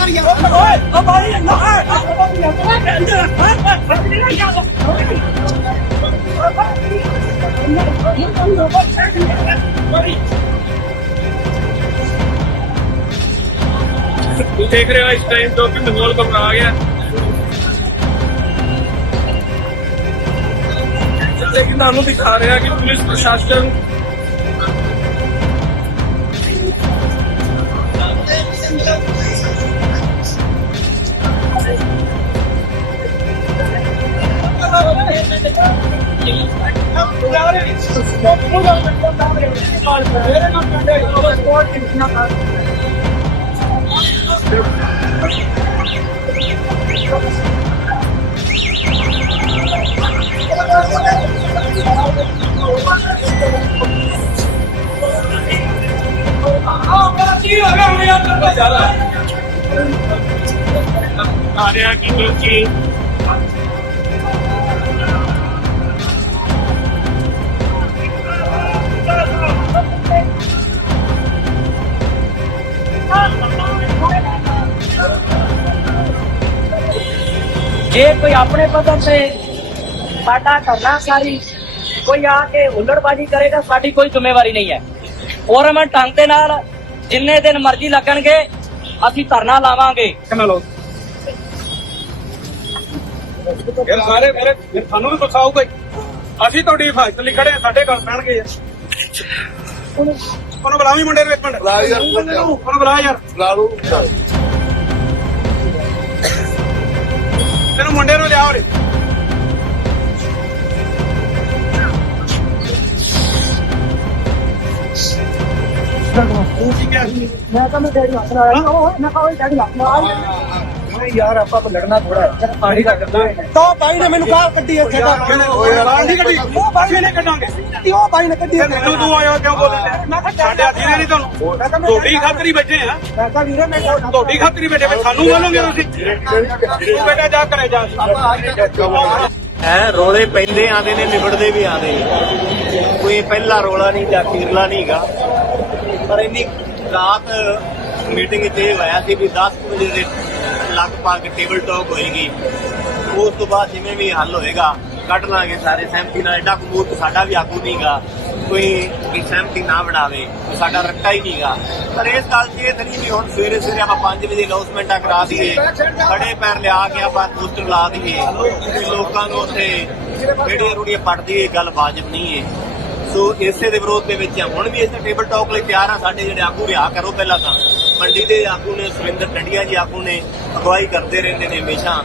ਕਰ ਯਾਰ ਓਏ ਓ ਬਾਈ ਨਾ ਤੂੰ ਦੇਖ ਰਿਹਾ ਇਸ ਟਾਈਮ ਤੋਂ ਕਿ ਮਾਹੌਲ ਘਬਰਾ ਗਿਆ? ਲੇਕਿਨ ਤੁਹਾਨੂੰ ਦਿਖਾ ਰਿਹਾ ਕਿ ਪੁਲਿਸ ਪ੍ਰਸ਼ਾਸਨ ਆ ਰਿਹਾ ਕਿ ਲੋਕੀ ਜੇ ਕੋਈ ਆਪਣੇ ਪਦਨ ਤੇ ਸਾਡਾ ਕਰਨਾ ਸਾਰੀ ਕੋਈ ਆ ਕੇ ਹੁੱਲੜਬਾਜੀ ਕਰੇਗਾ ਸਾਡੀ ਕੋਈ ਜ਼ਿੰਮੇਵਾਰੀ ਨਹੀਂ ਹੈ। ਔਰ ਮੈਂ ਢੰਗ ਦੇ ਨਾਲ ਜਿੰਨੇ ਦਿਨ ਮਰਜ਼ੀ ਲੱਗਣਗੇ ਅਸੀਂ ਧਰਨਾ ਲਾਵਾਂਗੇ। ਯਾਰ ਸਾਰੇ ਮੇਰੇ ਫਿਰ ਤੁਹਾਨੂੰ ਵੀ ਗੁੱਸਾ ਆਊਗਾ ਹੀ। ਅਸੀਂ ਤੁਹਾਡੀ ਹਿਫਾਜ਼ਤ ਲਈ ਖੜੇ ਹਾਂ, ਸਾਡੇ ਗੱਲ ਪੈਣਗੇ ਯਾਰ। ਉਹਨੂੰ ਬੁਲਾਵੀਂ ਮੁੰਡੇ ਨੂੰ ਇੱਕ ਮਿੰਟ। ਬੁਲਾ ਯਾਰ। ਉਹਨੂੰ ਬੁਲਾ ਯਾਰ ਤੈਨੂੰ ਮੁੰਡੇ ਨੂੰ ਲਿਆ ਉਰੇ ਮੈਂ ਤਾਂ ਮੈਂ ਡੈਡੀ ਹੱਥ ਲਾਇਆ ਮੈਂ ਕਹਾਂ ਡੈਡੀ ਹੱਥ ਲਾਇਆ ਯਾਰ ਆਪਾਂ ਤਾਂ ਲੜਨਾ ਥੋੜਾ ਹੈ। ਪਾਣੀ ਦਾ ਕਰਦਾ ਤਾਂ ਬਾਈ ਨੇ ਮੈਨੂੰ ਗਾਲ ਕੱਢੀ ਇੱਥੇ ਦਾ ਗਾਲ ਨਹੀਂ ਕੱਢੀ ਉਹ ਬਾਕੀ ਨੇ ਕੱਢਾਂਗੇ? ਤੇ ਉਹ ਬਾਈ ਨੇ ਕੱਢੀ ਤੇ ਮੈਨੂੰ ਤੂੰ ਆਇਆ ਕਿਉਂ ਬੋਲਣ ਸਾਡੇ ਹੱਥੀ ਨਹੀਂ ਤੁਹਾਨੂੰ। ਤੁਹਾਡੀ ਖਾਤਰੀ ਬੈਠੇ ਆ। ਮੈਂ ਤਾਂ ਵੀਰੇ ਮੈਂ ਤੁਹਾਡੀ ਖਾਤਰੀ ਬੈਠੇ ਫਿਰ ਸਾਨੂੰ ਬੋਲੋਗੇ ਤੁਸੀਂ? ਤੂੰ ਬੇਟਾ ਜਾ ਕਰੇ ਜਾ। ਹੈ ਰੋਲੇ ਪੈਂਦੇ ਆਂਦੇ ਨੇ ਨਿਬੜਦੇ ਵੀ ਆਂਦੇ ਨੇ। ਕੋਈ ਪਹਿਲਾ ਰੋਲਾ ਨਹੀਂ ਜਾਂ ਅਖੀਰਲਾ ਨਹੀਂਗਾ ਪਰ ਇੰਨੀ ਰਾਤ ਮੀਟਿੰਗ 'ਚ ਇਹ ਹੋਇਆ ਸੀ ਵੀ 10 ਕੁ ਵਜੇ ਦੇ ਲਗਭਗ ਟੇਬਲ ਟਾਕ ਹੋਏਗੀ। ਉਸ ਤੋਂ ਬਾਅਦ ਜਿਵੇਂ ਵੀ ਹੱਲ ਹੋਏਗਾ, ਕੱਢ ਲਾਂਗੇ ਸਾਰੇ ਸਹਿਮਤੀ ਨਾਲ। ਐਡਾ ਕਮੂਤ ਸਾਡਾ ਵੀ ਆਗੂ ਨਹੀਂਗਾ। ਕੋਈ ਵੀ ਸਹਿਮਤੀ ਨਾ ਬਣਾਵੇ ਸਾਡਾ ਰੱਟਾ ਹੀ ਨਹੀਂਗਾ। ਪਰ ਇਸ ਗੱਲ 'ਚ ਇਹ ਨਹੀਂ ਵੀ ਹੁਣ ਸਵੇਰੇ ਸਵੇਰੇ ਆਪਾਂ 5 ਵਜੇ ਅਨਾਉਂਸਮੈਂਟਾਂ ਕਰਾ ਦਈਏ। ਖੜੇ ਪੈਰ ਲਿਆ ਕੇ ਆਪਾਂ ਪੋਸਟਰ ਲਾ ਦਈਏ। ਕਿ ਲੋਕਾਂ ਨੂੰ ਉੱਥੇ ਜਿਹੜੀਆਂ ਰੂੜੀਆਂ ਪੱਟ ਦਈਏ, ਇਹ ਗੱਲ ਵਾਜਬ ਨਹੀਂ ਹੈ ਸੋ ਇਸੇ ਦੇ ਵਿਰੋਧ ਦੇ ਵਿੱਚ ਹੁਣ ਵੀ ਇਸ ਟੇਬਲ ਟਾਕ ਲਈ ਤਿਆਰ ਆ, ਸਾਡੇ ਜਿਹੜੇ ਆਗੂ ਰਿਹਾ, ਕਰੋ ਪਹਿਲਾਂ ਤਾਂ। ਮੰਡੀ ਦੇ ਆਗੂ ਨੇ ਸੁਰਿੰਦਰ ਟੰਡੀਆਂ ਜੀ ਆਗੂ ਨੇ ਅਗਵਾਈ ਕਰਦੇ ਰਹਿੰਦੇ ਨੇ ਹਮੇਸ਼ਾ।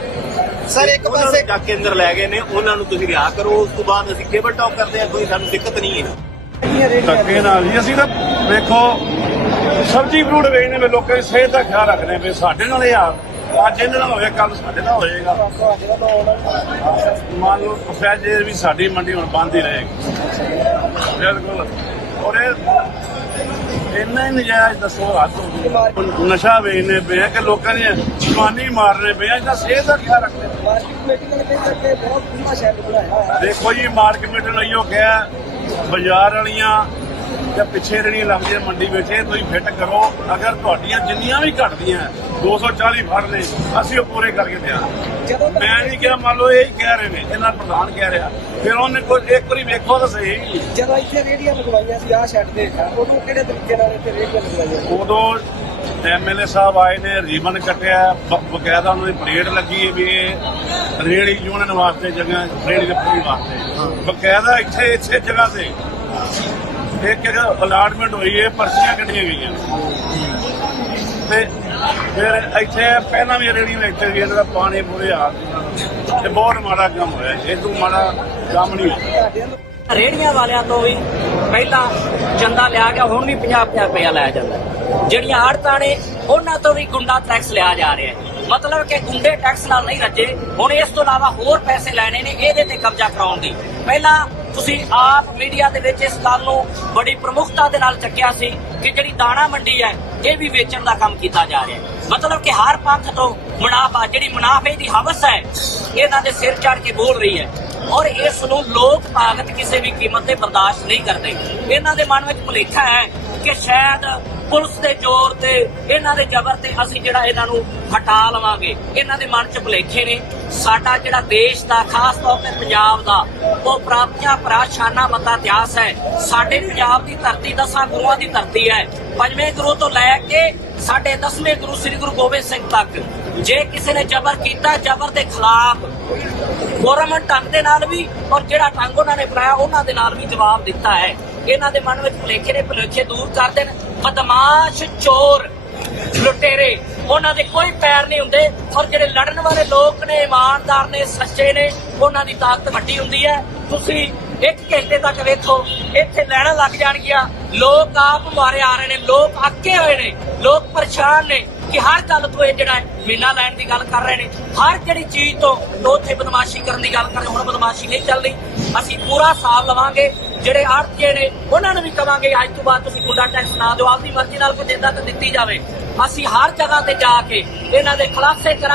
ਸਰ ਇੱਕ ਨੂੰ ਪਾਸੇ ਚੱਕ ਕੇ ਅੰਦਰ ਲੈ ਗਏ ਨੇ ਉਹਨਾਂ ਨੂੰ ਤੁਸੀਂ ਰਿਹਾ ਕਰੋ ਉਸ ਤੋਂ ਬਾਅਦ ਅਸੀਂ ਟੇਬਲ ਟਾਕ ਕਰਦੇ ਆ ਕੋਈ ਸਾਨੂੰ ਦਿੱਕਤ ਨਹੀਂ ਹੈ। ਧੱਕੇ ਨਾਲ ਜੀ ਅਸੀਂ ਤਾਂ ਵੇਖੋ ਸਬਜ਼ੀ ਫਰੂਟ ਵੇਚਣੇ ਵੇ ਲੋਕਾਂ ਦੀ ਸਿਹਤ ਦਾ ਖਿਆਲ ਰੱਖਦੇ ਵੇ ਸਾਡੇ ਨਾਲ ਇਹ ਆ ਅੱਜ ਇਹਨਾਂ ਨਾਲ ਹੋਇਆ ਕੱਲ ਸਾਡੇ ਨਾਲ ਹੋਏਗਾ। ਮੰਨ ਲਓ ਫੈਜੇ ਵੀ ਸਾਡੀ ਮੰਡੀ ਹੁਣ ਬੰਦ ਹੀ ਰਹੇਗੀ। ਬਿਲਕੁਲ। ਔਰ ਇਹ ਇੰਨਾ ਹੀ ਨਜਾਇਜ਼ ਦੱਸੋ ਹੱਦ ਹੋ ਗਈ ਨਸ਼ਾ ਵੇਚਣੇ ਪਏ ਆ ਕਿ ਲੋਕਾਂ ਦੀਆਂ ਜਵਾਨੀ ਮਾਰਨੇ ਪਏ ਆ ਇਹਦਾ ਸਿਹਤ ਦਾ ਖਿਆਲ ਰੱਖਦੇ ਮਾਰਕੀਟ ਕਮੇਟੀ ਨੇ ਕਹਿੰਦੇ ਕਿ ਬਹੁਤ ਖੁੱਲਾ ਸ਼ਹਿਰ ਬਣਾਇਆ ਹੋਇਆ ਦੇਖੋ ਜੀ ਮਾਰਕੀਟ ਲਈ ਉਹ ਕਿਹਾ ਬਾਜ਼ਾਰ ਵਾਲੀਆਂ ਜਾਂ ਪਿੱਛੇ ਜਿਹੜੀਆਂ ਲੱਗਦੀਆਂ ਮੰਡੀ ਵਿੱਚ ਇਹ ਤੁਸੀਂ ਫਿੱਟ ਕਰੋ। ਅਗਰ ਤੁਹਾਡੀਆਂ ਜਿੰਨੀਆਂ ਵੀ ਘਟਦੀਆਂ 240 ਫੜ ਨੇ ਅਸੀਂ ਉਹ ਪੂਰੇ ਕਰਕੇ ਦਿਆਂ ਮੈਂ ਨਹੀਂ ਕਿਹਾ ਮੰਨ ਲਓ ਇਹ ਹੀ ਕਹਿ ਰਹੇ ਨੇ ਇਹਨਾਂ ਪ੍ਰਧਾਨ ਕਹਿ ਰਿਹਾ। ਫਿਰ ਉਹਨੇ ਕੋਈ ਇੱਕ ਵਾਰੀ ਵੇਖੋ ਤਾਂ ਸਹੀ ਜਦੋਂ ਇੱਥੇ ਰੇੜੀਆਂ ਲਗਵਾਈਆਂ ਸੀ ਆਹ ਸ਼ੈੱਡ ਦੇ ਉਦੋਂ ਕਿਹੜੇ ਤਰੀਕੇ ਨਾਲ ਇੱਥੇ ਰੇੜੀਆਂ ਲਗਵਾਈਆਂ ਉਦੋਂ ਐਮਐਲਏ ਸਾਹਿਬ ਆਏ ਨੇ ਰੀਬਨ ਕੱਟਿਆ ਬਕਾਇਦਾ ਉਹਨਾਂ ਦੀ ਪਰੇਡ ਲੱਗੀ ਹੈ ਵੀ ਇਹ ਰੇੜੀ ਯੂਨੀਅਨ ਵਾਸਤੇ ਜਗ੍ਹਾ ਰੇੜੀ ਦੇ ਪੂਰੀ ਵਾਸਤੇ ਬਕਾਇਦਾ ਇੱਥੇ ਇੱਥੇ ਜਗ੍ਹਾ ਤੇ। ਇੱਕ ਇੱਕ ਅਲਾਟਮੈਂਟ ਹੋਈ ਹੈ ਪਰਚੀਆਂ ਕੱਢੀਆਂ ਗਈਆਂ। ਤੇ ਫਿਰ ਇੱਥੇ ਪਹਿਲਾਂ ਵੀ ਰੇੜੀ ਨੇ ਵੀ ਇਹਨਾਂ ਦਾ ਪਾਣੀ ਪੂਰੇ ਹਾਲ ਤੇ ਬਹੁਤ ਮਾੜਾ ਕੰਮ ਹੋਇਆ ਇਹ ਤੋਂ ਮਾੜਾ ਕੰਮ ਨਹੀਂ ਹੋਇਆ। ਰੇੜੀਆਂ ਵਾਲਿਆਂ ਤੋਂ ਵੀ ਪਹਿਲਾਂ ਚੰਦਾ ਲਿਆ ਗਿਆ, ਹੁਣ ਵੀ 50-50 ਰੁਪਇਆ ਲਿਆ ਜਾਂਦਾ। ਜਿਹੜੀਆਂ ਆੜਤਾਂ ਨੇ ਉਹਨਾਂ ਤੋਂ ਵੀ ਗੁੰਡਾ ਟੈਕਸ ਲਿਆ ਜਾ ਰਿਹਾ ਹੈ। ਮਤਲਬ ਕਿ ਗੁੰਡੇ ਟੈਕਸ ਨਾਲ ਨਹੀਂ ਰੱਜੇ। ਹੁਣ ਇਸ ਤੋਂ ਇਲਾਵਾ ਹੋਰ ਪੈਸੇ ਲੈਣੇ ਨੇ, ਇਹਦੇ ਤੇ ਕਬਜ਼ਾ ਕਰਾਉਣ ਦੀ। ਪਹਿਲਾਂ ਤੁਸੀਂ ਆਪ ਮੀਡੀਆ ਦੇ ਵਿੱਚ ਇਸ ਗੱਲ ਨੂੰ ਬੜੀ ਪ੍ਰਮੁਖਤਾ ਦੇ ਨਾਲ ਚੱਕਿਆ ਸੀ ਕਿ ਜਿਹੜੀ ਦਾਣਾ ਮੰਡੀ ਹੈ, ਇਹ ਵੀ ਵੇਚਣ ਦਾ ਕੰਮ ਕੀਤਾ ਜਾ ਰਿਹਾ ਹੈ। ਮਤਲਬ ਕਿ ਹਰ ਪੱਖ ਤੋਂ ਮੁਨਾਫਾ, ਜਿਹੜੀ ਮੁਨਾਫੇ ਦੀ ਹਵਸ ਹੈ, ਇਹਨਾਂ ਦੇ ਸਿਰ ਚੜ ਕੇ ਬੋਲ ਰਹੀ ਹੈ। ਔਰ ਇਸ ਨੂੰ ਲੋਕ ਤਾਕਤ ਕਿਸੇ ਵੀ ਕੀਮਤ ਤੇ ਬਰਦਾਸ਼ਤ ਨਹੀਂ ਕਰਦੇ। ਇਹਨਾਂ ਦੇ ਮਨ ਵਿੱਚ ਭੁਲੇਖਾ ਹੈ ਕਿ ਸ਼ਾਇਦ ਪੁਲਿਸ ਦੇ ਜ਼ੋਰ ਤੇ ਇਹਨਾਂ ਦੇ ਜ਼ਬਰ ਤੇ ਅਸੀਂ ਜਿਹੜਾ ਇਹਨਾਂ ਨੂੰ ਹਟਾ ਲਵਾਂਗੇ। ਇਹਨਾਂ ਦੇ ਮਨ 'ਚ ਭੁਲੇਖੇ ਨੇ। ਸਾਡਾ ਜਿਹੜਾ ਦੇਸ਼ ਦਾ, ਖਾਸ ਤੌਰ ਤੇ ਪੰਜਾਬ ਦਾ, ਉਹ ਪ੍ਰਾਪਤੀਆਂ, ਪ੍ਰਾਸ਼ਾਨਾ ਮਤਾ ਇਤਿਹਾਸ ਹੈ। ਸਾਡੇ ਪੰਜਾਬ ਦੀ ਧਰਤੀ ਦਸਾਂ ਗੁਰੂਆਂ ਦੀ ਧਰਤੀ ਹੈ। ਪੰਜਵੇਂ ਗੁਰੂ ਤੋਂ ਲੈ ਕੇ ਸਾਡੇ ਦਸਵੇਂ ਗੁਰੂ ਸ੍ਰੀ ਗੁਰੂ ਗੋਬਿੰਦ ਸਿੰਘ ਤੱਕ। ਜੇ ਕਿਸੇ ਨੇ ਜ਼ਬਰ ਕੀਤਾ, ਜ਼ਬਰ ਦੇ ਖਿਲਾਫ ਗੌਰਮੈਂਟ ਢੰਗ ਦੇ ਨਾਲ ਵੀ ਔਰ ਜਿਹੜਾ ਢੰਗ ਉਹਨਾਂ ਨੇ ਬਣਾਇਆ, ਉਹਨਾਂ ਦੇ ਨਾਲ ਵੀ ਜਵਾਬ ਦਿੱਤਾ ਹੈ। ਇਹਨਾਂ ਦੇ ਮਨ ਵਿੱਚ ਭੁਲੇਖੇ ਨੇ, ਭੁਲੇਖੇ ਦੂਰ ਕਰ ਦੇਣ। ਬਦਮਾਸ਼ ਚੋਰ, ਲੁਟੇਰੇ, ਉਹਨਾਂ ਦੇ ਕੋਈ ਪੈਰ ਨਹੀਂ ਹੁੰਦੇ। ਔਰ ਜਿਹੜੇ ਲੜਨ ਵਾਲੇ ਲੋਕ ਨੇ, ਇਮਾਨਦਾਰ ਨੇ, ਸੱਚੇ ਨੇ, ਉਹਨਾਂ ਦੀ ਤਾਕਤ ਵੱਡੀ ਹੁੰਦੀ ਹੈ। ਤੁਸੀਂ ਇੱਕ ਘੰਟੇ ਤੱਕ ਵੇਖੋ, ਇੱਥੇ ਲੈਣਾ ਲੱਗ ਜਾਣਗੀਆਂ। ਲੋਕ ਆਪ ਮਾਰੇ ਆ ਰਹੇ ਨੇ, ਲੋਕ ਅੱਕੇ ਹੋਏ ਨੇ, ਲੋਕ ਪਰੇਸ਼ਾਨ ਨੇ। ਕਿ ਹਰ ਗੱਲ ਤੋਂ ਇਹ ਜਿਹੜਾ ਹੈ ਲੈਣ ਦੀ ਗੱਲ ਕਰ ਰਹੇ ਨੇ, ਹਰ ਜਿਹੜੀ ਚੀਜ਼ ਤੋਂ ਉਹ ਉੱਥੇ ਬਦਮਾਸ਼ੀ ਕਰਨ ਦੀ ਗੱਲ ਕਰ ਰਹੇ ਹੁਣ ਬਦਮਾਸ਼ੀ ਨਹੀਂ ਚੱਲਦੀ। ਅਸੀਂ ਪੂਰਾ ਹਿਸਾਬ ਲਵਾਂਗੇ, ਜਿਹੜੇ ਆੜਤੀਏ ਨੇ, ਉਹਨਾਂ ਨੂੰ ਵੀ ਕਵਾਂਗੇ, ਅੱਜ ਤੋਂ ਬਾਅਦ ਤੁਸੀਂ ਗੁੰਡਾ ਟੈਕਸ ਨਾ ਦਿਓ, ਆਪਦੀ ਮਰਜ਼ੀ ਨਾਲ ਕੋਈ ਦਿੰਦਾ ਤਾਂ ਦਿੱਤੀ ਜਾਵੇ। ਅਸੀਂ ਹਰ ਜਗ੍ਹਾ ਤੇ ਜਾ ਕੇ ਇਹਨਾਂ ਦੇ ਖੁਲਾਸੇ ਕਰਾਂਗੇ।